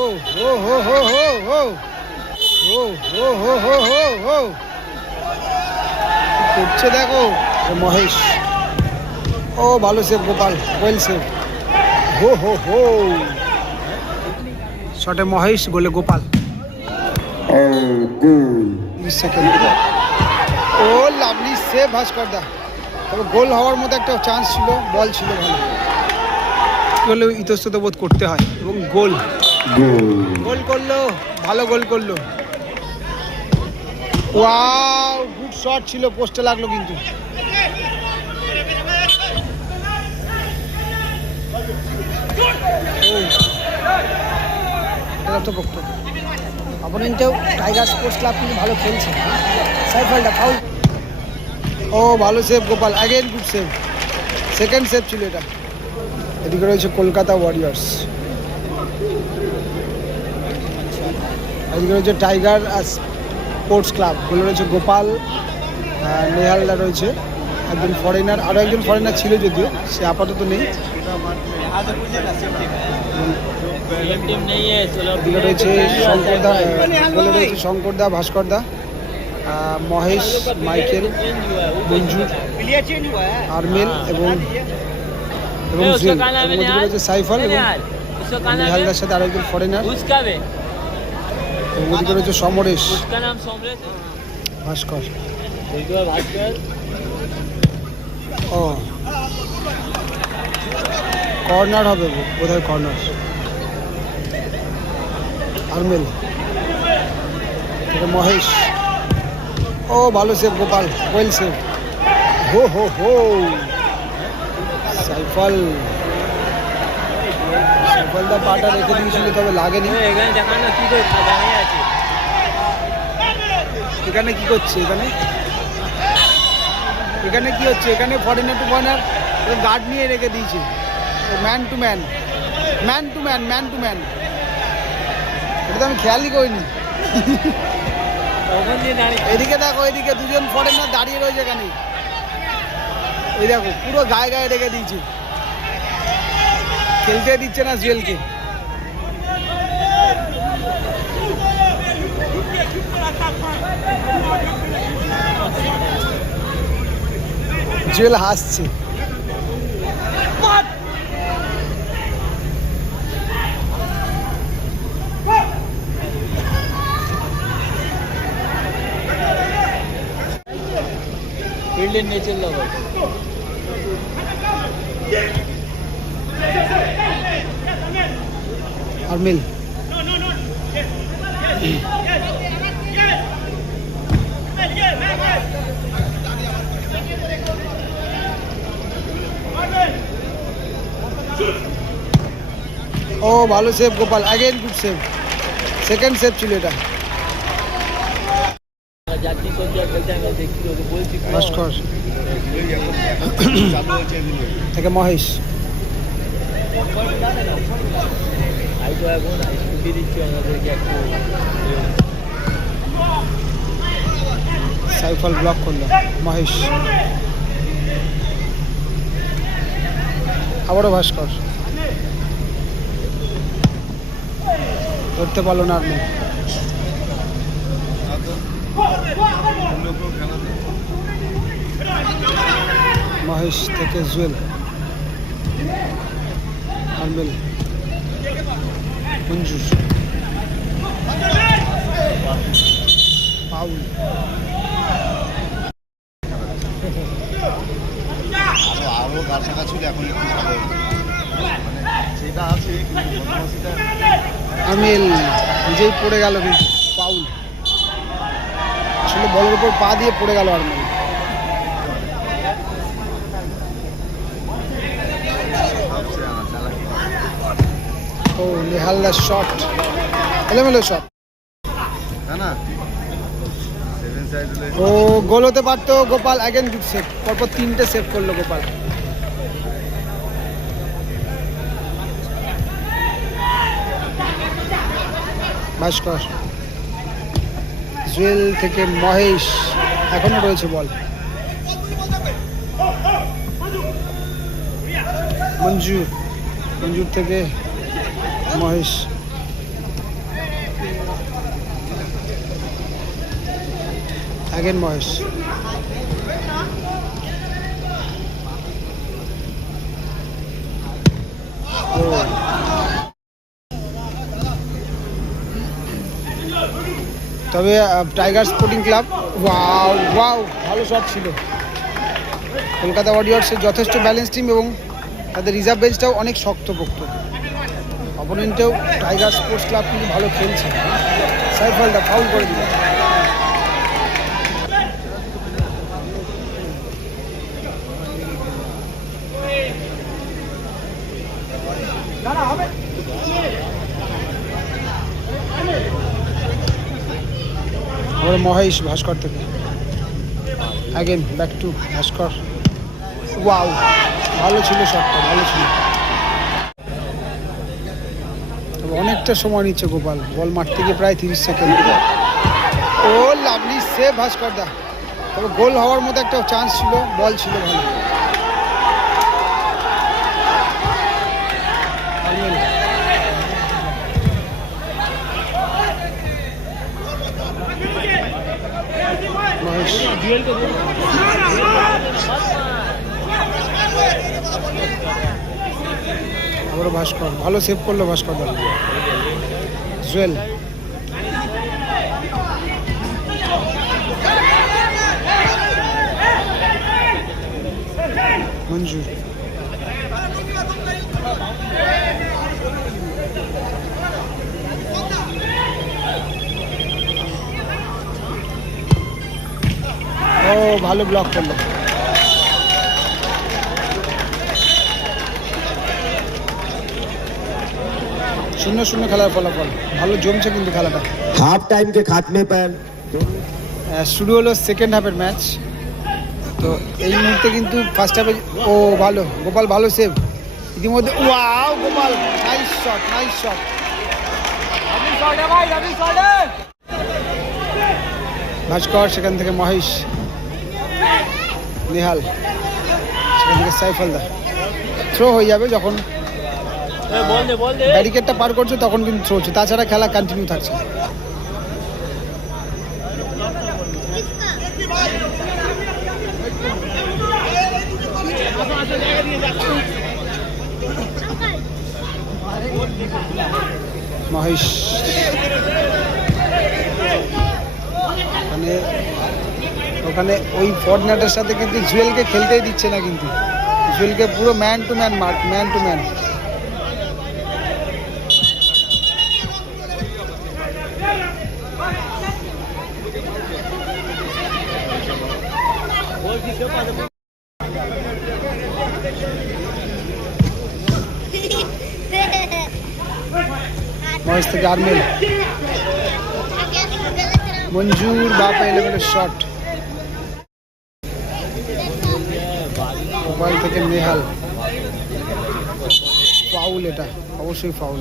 ও ও হো হো হো হো ও ও হো হো হো হো করছে দেখো মহেশ। ও ভালো সেভ গোপাল, ওয়েল সেভ। হো হো হো শটে মহেশ, গোলে গোপাল। সেকেন্ড ও লাভলি সেভ ভাস্কর দা। তবে গোল হওয়ার মতো একটা চান্স ছিল, বল ছিল ভালো, হলেও ইতস্তত বোধ করতে হয়। এবং গোল গোল করলো, ভালো গোল করলো। ওয়াও গুড শট ছিল, পোস্টে লাগলো কিন্তু। অপোনেন্টেও টাইগার স্পোর্টস ক্লাব কিন্তু ভালো খেলছে। সাইফালটা ফাউল। ও ভালো save Gopal, again good save, second save ছিল এটা। এদিকে রয়েছে কলকাতা ওয়ারিয়ার্স, এদিকে রয়েছে টাইগার স্পোর্টস ক্লাব। বলে রয়েছে গোপাল, নেহালদা রয়েছে, একজন ফরেনার, আরও একজন ফরেনার ছিল যদিও, সে আপাতত নেই। এদিকে রয়েছে শঙ্করদা, বলে রয়েছে শঙ্করদা, ভাস্করদা, মহেশ, মাইকেল, মঞ্জুর, আরমেল এবং জুয়েল। ওদিকে রয়েছে সাইফাল এবং নেহালদার সাথে আরেকজন ফরেনার। ওদিকে রয়েছে সমরেশ, ভাস্কর। ও কর্নার হবে বোধহয়, কর্নার। আরমেল থেকে মহেশ। ও ভালো সেভ গোপাল, ওয়েল সেভ। হো হো হো সাইফাল, সাইফালদা পাটা রেখে দিয়েছিল, তবে লাগেনি। এখানে কি করছে, এখানে কি হচ্ছে? এখানে ফরেনার টু ফরেনার গার্ড নিয়ে রেখে দিয়েছে। Man to man, man to man, man to man. এটা তো আমি খেয়ালই করিনি। এদিকে দেখো, এদিকে দুজন ফরেনার দাঁড়িয়ে রয়েছে এখানে। এই দেখো পুরো গায়ে গায়ে রেখে দিয়েছে, খেলতে দিচ্ছে না জুয়েলকে। জুয়েল হাসছে। ফিল্ডের নেচার লোক আরমেল, ও ভালো save Gopal, again good save, second save ছিল এটা। ভাস্কর থেকে মহেশ। সাইফাল ব্লক করলো, মহেশ আবারও ভাস্কর, ধরতে পারলো না আপনি। মহেশ থেকে জুয়েল, আরমেল, মঞ্জুর, পাউল। আরো কাছাকাছি এখন সেটা আছে, আরমেল নিজেই পড়ে গেল, কিন্তু পাউল। আসলে বলের উপর পা দিয়ে পড়ে গেল আরমেল। ও নেহালদার শট, এলোমেলো শট। ও গোল হতে পারতো। গোপাল অ্যাগেন গুড সেভ, পরপর তিনটে সেভ করলো গোপাল। ভাস্কর, জুয়েল থেকে মহেশ, এখনো রয়েছে বল। মঞ্জুর থেকে মহেশ, অ্যাগেন মহেশ। তবে tiger sporting club wow wow ভালো শট ছিল। কলকাতা ওয়ারিয়র্সের যথেষ্ট ব্যালেন্স টিম এবং তাদের রিজার্ভ বেঞ্চটাও অনেক শক্তপোক্ত। অপোনেন্টেও টাইগার স্পোর্টস ক্লাব কিন্তু ভালো খেলছে। সাইফালটা ফাউল করে দিল। আবার মহেশ ভাস্কর থেকে again back to Bhaskar. Wow ভালো ছিল শটটা, ভালো ছিল। তবে অনেকটা সময় নিচ্ছে গোপাল, বল মারতে গিয়ে প্রায় 30 সেকেন্ড। ও লাভলি সেভ ভাস্কর দা। তবে গোল হওয়ার মতো একটা চান্স ছিল, বল ছিল ভালো। মহেশ আবারও ভাস্কর, ভালো সেভ করলো ভাস্কর দা। জুয়েল মঞ্জু ও ভালো ব্লক করলো। 0-0 খেলার ফলাফল, ভালো জমছে কিন্তু খেলাটা। हाफ टाइम के खात्मे पर শুরু হলো সেকেন্ড হাফের ম্যাচ। তো এই মুহূর্তে কিন্তু ফার্স্ট হাফে ও ভালো গোপাল, ভালো সেভ ইতিমধ্যে। Wow Gopal, nice shot, nice shot. Bhaskar, সেখান থেকে মহেশ, নেহাল, সেখান থেকে সাইফালদা। থ্রো হয়ে যাবে যখন ব্যারিকেডটা পার করছে তখন কিন্তু থ্রো হচ্ছে, তাছাড়া খেলা কন্টিনিউ থাকছে। মহেশ ওখানে ওই ফর্টনাটের সাথে কিন্তু জুয়েলকে খেলতেই দিচ্ছে না, কিন্তু জুয়েলকে পুরো man to man mark, man to man. Mahesh থেকে আর্মেল, মঞ্জুর বাপা এলেভেনের শট। মোবাইল থেকে নেহাল, ফাউল, এটা অবশ্যই ফাউল।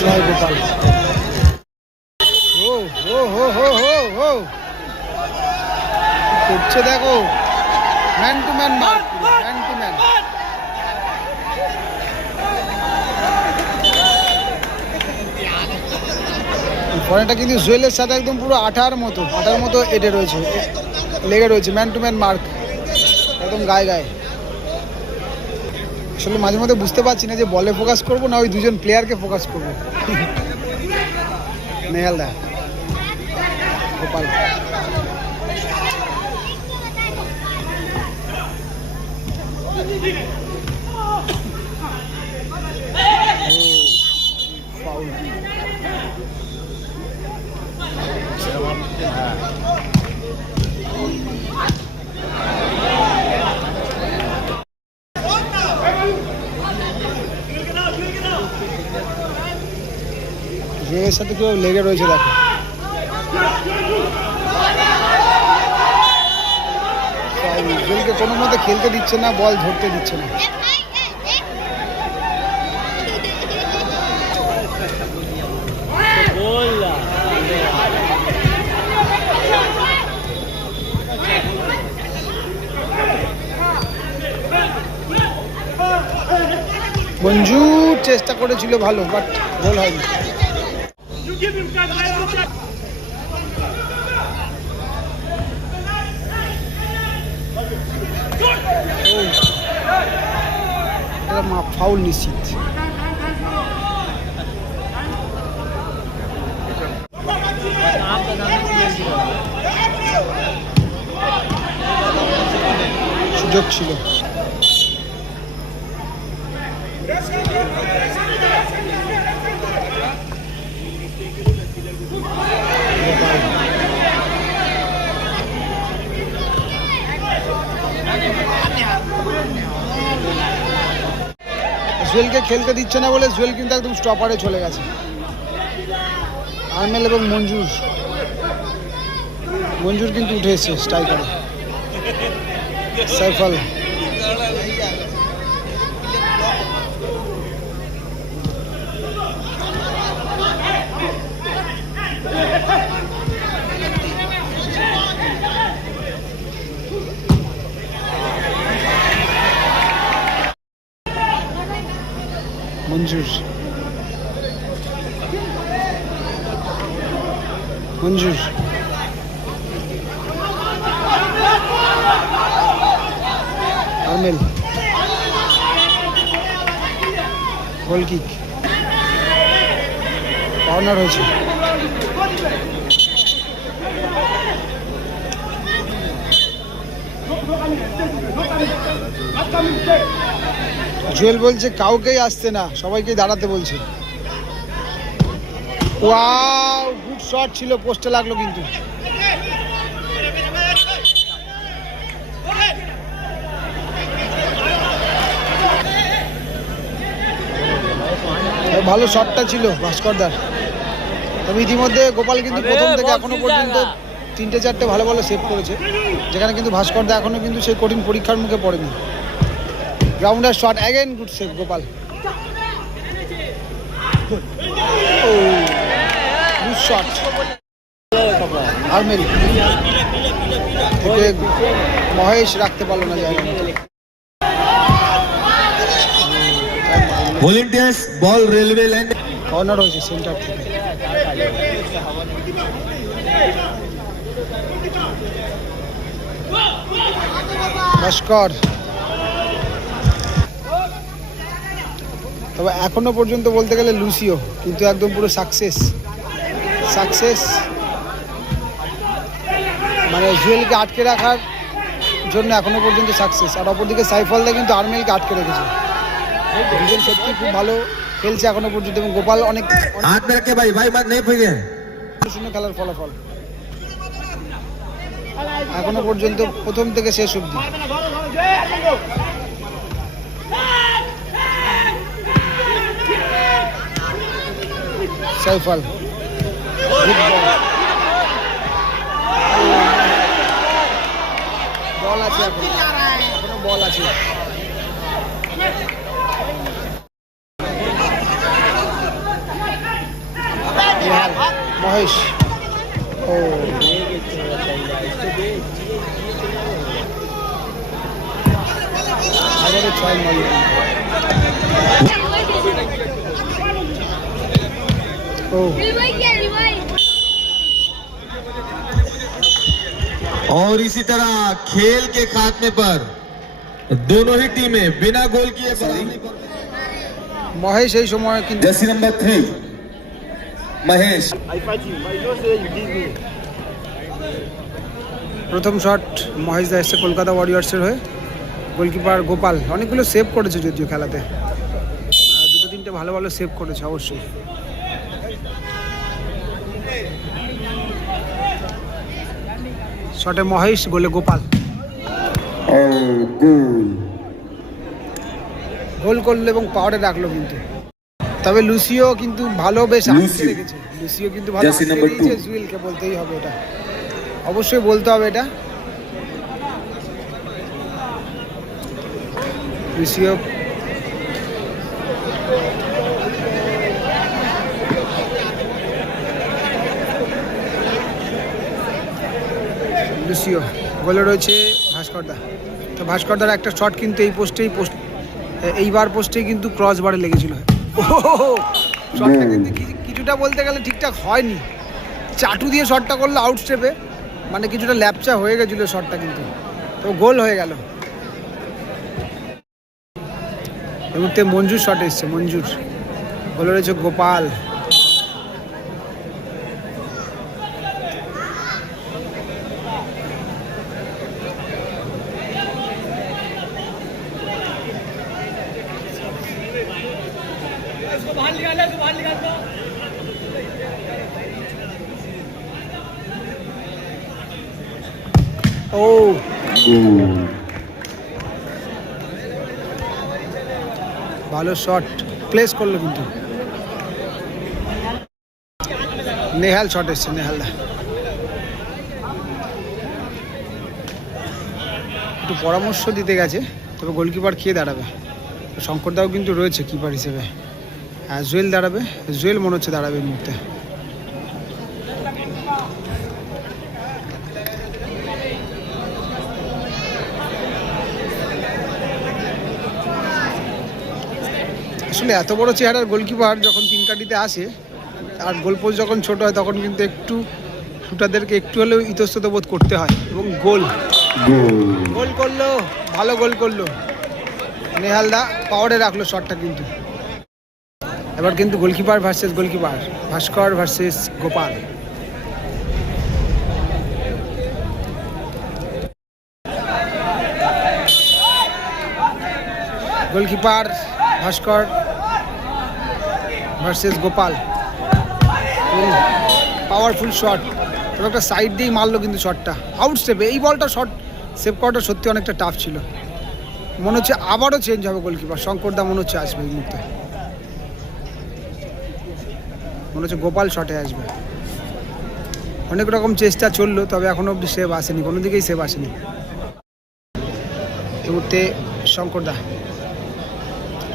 জয় গোপাল। ও ও হো হো হো হো করছে দেখো, man to man mark, man to man. ফরেনটা কিন্তু জুয়েলের সাথে একদম পুরো আঠার মতো এটে রয়েছে, লেগে রয়েছে, ম্যান টু ম্যান মার্ক একদম গায়ে গায়ে। আসলে মাঝে মধ্যে বুঝতে পারছি না যে বলে ফোকাস করবো না ওই দুজন প্লেয়ারকে ফোকাস করবো। নেহাল দা, গোপাল, ফাউল। জয়ের সাথে কেউ লেগে রয়েছে দেখো। জলকে কোনো মতে খেলতে দিচ্ছে না, বল ধরতে দিচ্ছে না। মঞ্জু চেষ্টা করেছিল ভালো, বাট গোল হয়নি। ফাউল নিশ্চিত। সুযোগ ছিল। জুয়েলকে খেলতে দিচ্ছে না বলে জুয়েল কিন্তু একদম স্টপারে চলে গেছে। আরমেল এবং মঞ্জুর কিন্তু উঠে এসছে স্ট্রাইকারে। সাইফাল মঞ্জুর আরমেল গোল কিক, কর্নার হয়েছে। জুয়েল বলছে কাউকেই আসছে না, সবাইকে দাঁড়াতে বলছে। ওয়াও, গুড শট ছিল, পোস্টে লাগলো কিন্তু। ভালো শটটা ছিল ভাস্করদার। তবে ইতিমধ্যে গোপাল কিন্তু প্রথম থেকে এখনো পর্যন্ত 3-4টে ভালো ভালো সেভ করেছে, যেখানে কিন্তু ভাস্করদা এখনো কিন্তু সেই কঠিন পরীক্ষার মুখে পড়েনি। Grounder shot, again good save Gopal. Good shot আরমেল থেকে মহেশ রাখতে পারলো না জায়গা। Volunteers ball railway line corner হয়েছে সেন্টার থেকে। ভাস্কর তবে এখনো পর্যন্ত বলতে গেলে লুসিও কিন্তু একদম পুরো সাকসেস মানে জুয়েলকে আটকে রাখার জন্য এখনো পর্যন্ত সাকসেস। আর অপরদিকে সাইফলদা কিন্তু আরমেলকে আটকে রেখেছে। দুজন সত্যি খুব ভালো খেলছে এখনো পর্যন্ত, এবং গোপাল অনেক हाथ में रखे भाई भाई मत नहीं फेंके। শূন্য খেলার ফলাফল এখনো পর্যন্ত প্রথম থেকে শেষ অবধি। সাইফাল বল আছে, এখনো বল আছে। মহেশ ও আবারও 6 মারল। ও और इसी तरह खेल के खात्मे पर दोनों ही टीमें बिना गोल किए মহেশ এই সময় কিন্তু जर्सी नंबर 3 महेश প্রথম শট মহেশ দা এসছে কলকাতা ওয়ারিয়র্সের হয়ে। গোলকিপার গোপাল অনেকগুলো সেভ করেছে যদিও খেলাতে, 2-3টে ভালো ভালো সেভ করেছে অবশ্যই। শটে মহেশ, গোলে গোপাল। গোল করলো এবং পাওয়ারে রাখলো কিন্তু। তবে লুসিও কিন্তু ভালো বেশ আটকে রেখেছে। লুসিও কিন্তু ভালো আটকে রেখেছে জুয়েলকে, বলতেই হবে এটা, অবশ্যই বলতে হবে এটা। লুসিও গোলে রয়েছে ভাস্করদা। তো ভাস্করদার একটা শট কিন্তু এই পোস্টেই এইবার পোস্টে কিন্তু ক্রস বারে লেগেছিল। ওহো, শটটা কিন্তু কিছুটা বলতে গেলে ঠিকঠাক হয়নি, চাটু দিয়ে শটটা করলো আউট স্টেপে, মানে কিছুটা ল্যাপচা হয়ে গেছিলো শটটা, কিন্তু তো গোল হয়ে গেল। এই মুহূর্তে মঞ্জুর শট এসছে, মঞ্জুর গোল রয়েছে গোপাল। ও ভালো শট প্লেস করলো, কিন্তু নেহাল শট এসছে, নেহালদা একটু পরামর্শ দিতে গেছে, তবে গোলকিপার খেয়ে দাঁড়াবে। শঙ্করদাও কিন্তু রয়েছে কিপার হিসেবে, জুয়েল দাঁড়াবে, জুয়েল মনে হচ্ছে দাঁড়াবে এই মুহূর্তে। আসলে এত বড় চেহারার গোলকিপার যখন তিন কাটিতে আসে, আর গোলপোস্ট যখন ছোট হয়, তখন কিন্তু একটু শুটারদেরকে একটু হলেও ইতস্তত বোধ করতে হয়। এবং গোল গোল করলো, ভালো গোল করলো নেহালদা, পাওয়ারে রাখলো শটটা। কিন্তু এবার কিন্তু গোলকিপার ভার্সেস গোলকিপার, ভাস্কর ভার্সেস গোপাল। গোলকিপার ভাস্কর ভার্সেস গোপাল, পাওয়ারফুল শট, তবে একটা সাইড দিয়েই মারলো কিন্তু শটটা আউট স্টেপে। এই বলটা শট সেভ করাটা সত্যি অনেকটা টাফ ছিল। মনে হচ্ছে আবারও চেঞ্জ হবে গোলকিপার, শঙ্করদা মনে হচ্ছে আসবে এই মুহূর্তে, মনে হচ্ছে গোপাল শটে আসবে। অনেক রকম চেষ্টা চললো, তবে এখনো অব্দি সেভ আসেনি, কোনো দিকেই সেভ আসেনি। এই মুহূর্তে শঙ্করদা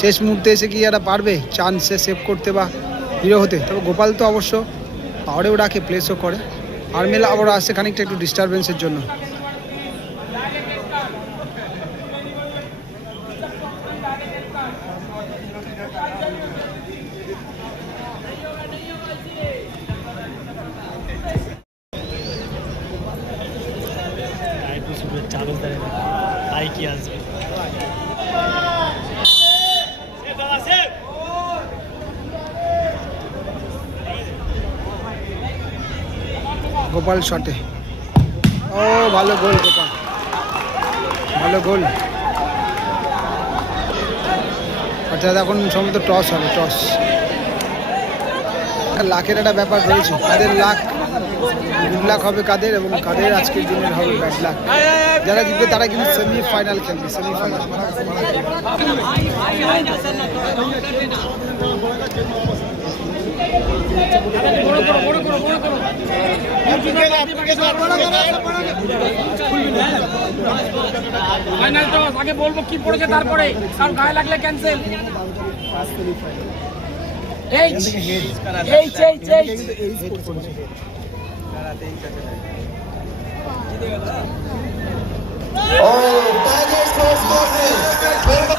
শেষ মুহূর্তে এসে কি এরা পারবে চান্সে সেভ করতে বা হিরো হতে? তবে গোপাল তো অবশ্য পাওয়ারেও রাখে, প্লেসও করে। আর্মেল আবার আসছে খানিকটা একটু ডিস্টারবেন্সের জন্য। গোপাল শটে, ও ভালো গোল গোপাল, ভালো গোল। অর্থাৎ এখন সম্ভবত টস হবে, টস। লাখের একটা ব্যাপার রয়েছে, কাদের লাখ গুড লাক হবে কাদের, এবং কাদের আজকের দিনের হবে ব্যাড লাক। যারা জিতবে তারা কিন্তু সেমিফাইনাল খেলবে, সেমিফাইনাল। আগে বলবো কি পড়েছে, তারপরে কারণ গায়ে লাগলে cancel. Oh, Tigers first corner.